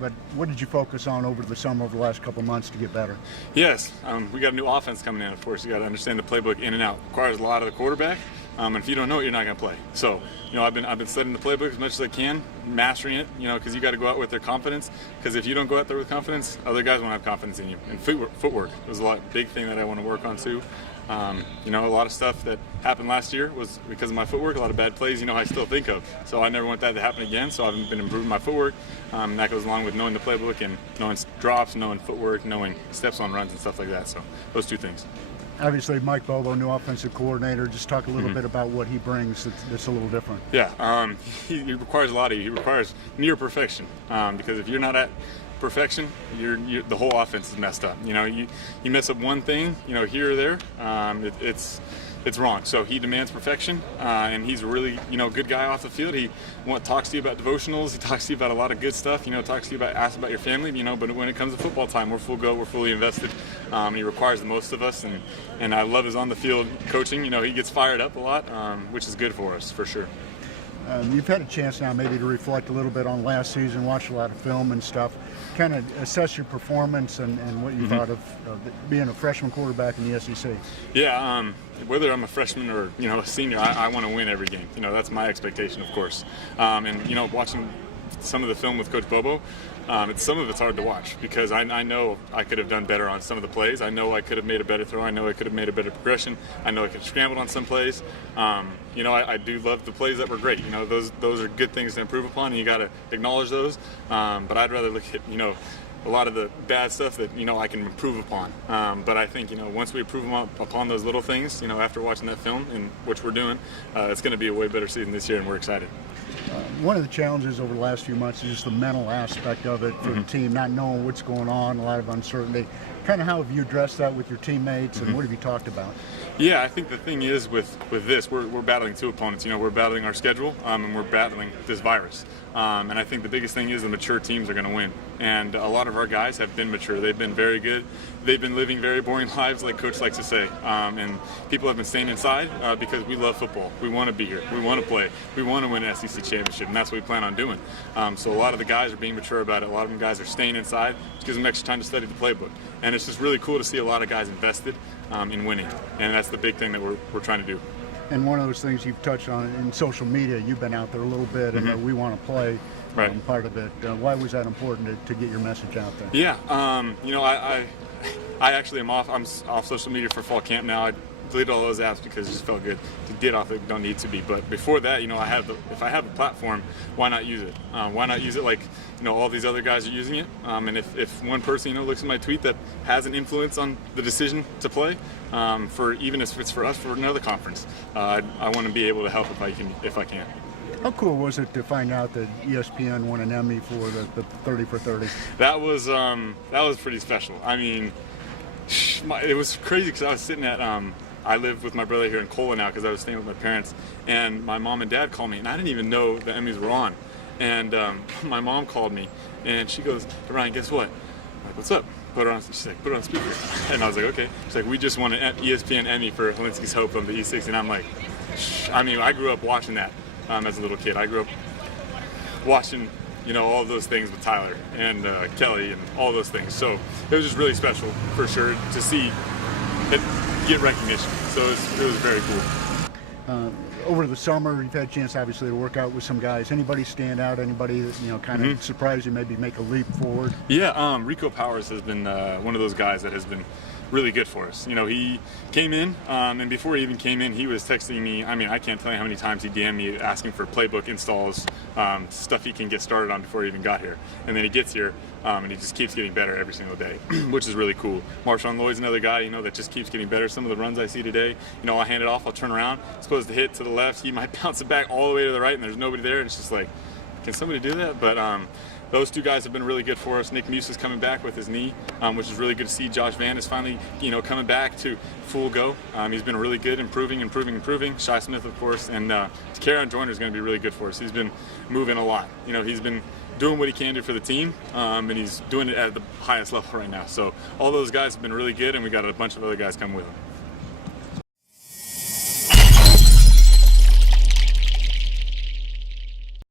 but what did you focus on over the summer, over the last couple of months to get better? Yes, we got a new offense coming in. Of course, you got to understand the playbook in and out. It requires a lot of the quarterback, and if you don't know it, you're not going to play. So, I've been studying the playbook as much as I can, mastering it. Because you got to go out with their confidence. Because if you don't go out there with confidence, other guys won't have confidence in you. And footwork was big thing that I want to work on too. A lot of stuff that happened last year was because of my footwork. A lot of bad plays, I still think of. So I never want that to happen again. So I've been improving my footwork. That goes along with knowing the playbook and knowing drops, knowing footwork, knowing steps on runs and stuff like that. So those two things. Obviously, Mike Bobo, new offensive coordinator. Just talk a little bit about what he brings that's a little different. Yeah, he requires a lot of you. He requires near perfection because if you're not at perfection, the whole offense is messed up. You mess up one thing, here or there, it's wrong. So he demands perfection, and he's a really, good guy off the field. He talks to you about devotionals. He talks to you about a lot of good stuff. Talks to you asks about your family. But when it comes to football time, we're full go. We're fully invested. He requires the most of us, and I love his on the field coaching. He gets fired up a lot, which is good for us for sure. You've had a chance now maybe to reflect a little bit on last season, watch a lot of film and stuff, kind of assess your performance and what you thought of being a freshman quarterback in the SEC. Yeah, whether I'm a freshman or a senior, I want to win every game. That's my expectation, of course. And watching some of the film with Coach Bobo, some of it's hard to watch because I know I could have done better on some of the plays. I know I could have made a better throw. I know I could have made a better progression. I know I could have scrambled on some plays. I do love the plays that were great. Those are good things to improve upon, and you got to acknowledge those. But I'd rather look at a lot of the bad stuff that I can improve upon. But I think once we improve upon those little things, after watching that film, and which we're doing, it's going to be a way better season this year, and we're excited. One of the challenges over the last few months is just the mental aspect of it for the team, not knowing what's going on, a lot of uncertainty. Kind of how have you addressed that with your teammates, and what have you talked about? Yeah, I think the thing is with this, we're battling two opponents. We're battling our schedule, and we're battling this virus. And I think the biggest thing is the mature teams are going to win. And a lot of our guys have been mature. They've been very good. They've been living very boring lives, like Coach likes to say. And people have been staying inside because we love football. We want to be here. We want to play. We want to win an SEC championship, and that's what we plan on doing. So a lot of the guys are being mature about it. A lot of them guys are staying inside, which gives them extra time to study the playbook. And it's just really cool to see a lot of guys invested in winning. And that's the big thing that we're trying to do. And one of those things you've touched on in social media, you've been out there a little bit, and we want to play part of it. Why was that important to get your message out there? Yeah, I actually am off. I'm off social media for fall camp now. I deleted all those apps because it just felt good to get off it. Don't need to be. But before that, if I have a platform, why not use it? Why not use it like all these other guys are using it? And if one person looks at my tweet that has an influence on the decision to play, for even if it's for us for another conference, I want to be able to help if I can. How cool was it to find out that ESPN won an Emmy for the 30 for 30? That was pretty special. I mean, it was crazy because I was sitting at I live with my brother here in Cola now because I was staying with my parents, and my mom and dad called me, and I didn't even know the Emmys were on. And my mom called me, and she goes, "Hey, Ryan, guess what?" I'm like, "What's up?" She's like, "Put it on speaker." And I was like, "Okay." She's like, "We just won an ESPN Emmy for Helinski's Hope on the E6." And I'm like, I grew up watching that as a little kid. I grew up watching all of those things with Tyler and Kelly and all those things. So it was just really special for sure to see it get recognition. So it was very cool. Over the summer, you've had a chance obviously to work out with some guys. Anybody stand out? Anybody that kind of surprised you, maybe make a leap forward? Yeah, Rico Powers has been one of those guys that has been really good for us. He came in, and before he even came in, he was texting me. I can't tell you how many times he DM'd me asking for playbook installs, stuff he can get started on before he even got here. And then he gets here, and he just keeps getting better every single day, which is really cool. Marshawn Lloyd's another guy, that just keeps getting better. Some of the runs I see today, I'll hand it off, I'll turn around, supposed to hit to the left, he might bounce it back all the way to the right, and there's nobody there, and it's just like, can somebody do that? But those two guys have been really good for us. Nick Muse is coming back with his knee, which is really good to see. Josh Vann is finally, coming back to full go. He's been really good, improving. Shi Smith, of course, and Karen Joyner is going to be really good for us. He's been moving a lot. He's been doing what he can do for the team, and he's doing it at the highest level right now. So all those guys have been really good, and we got a bunch of other guys coming with him.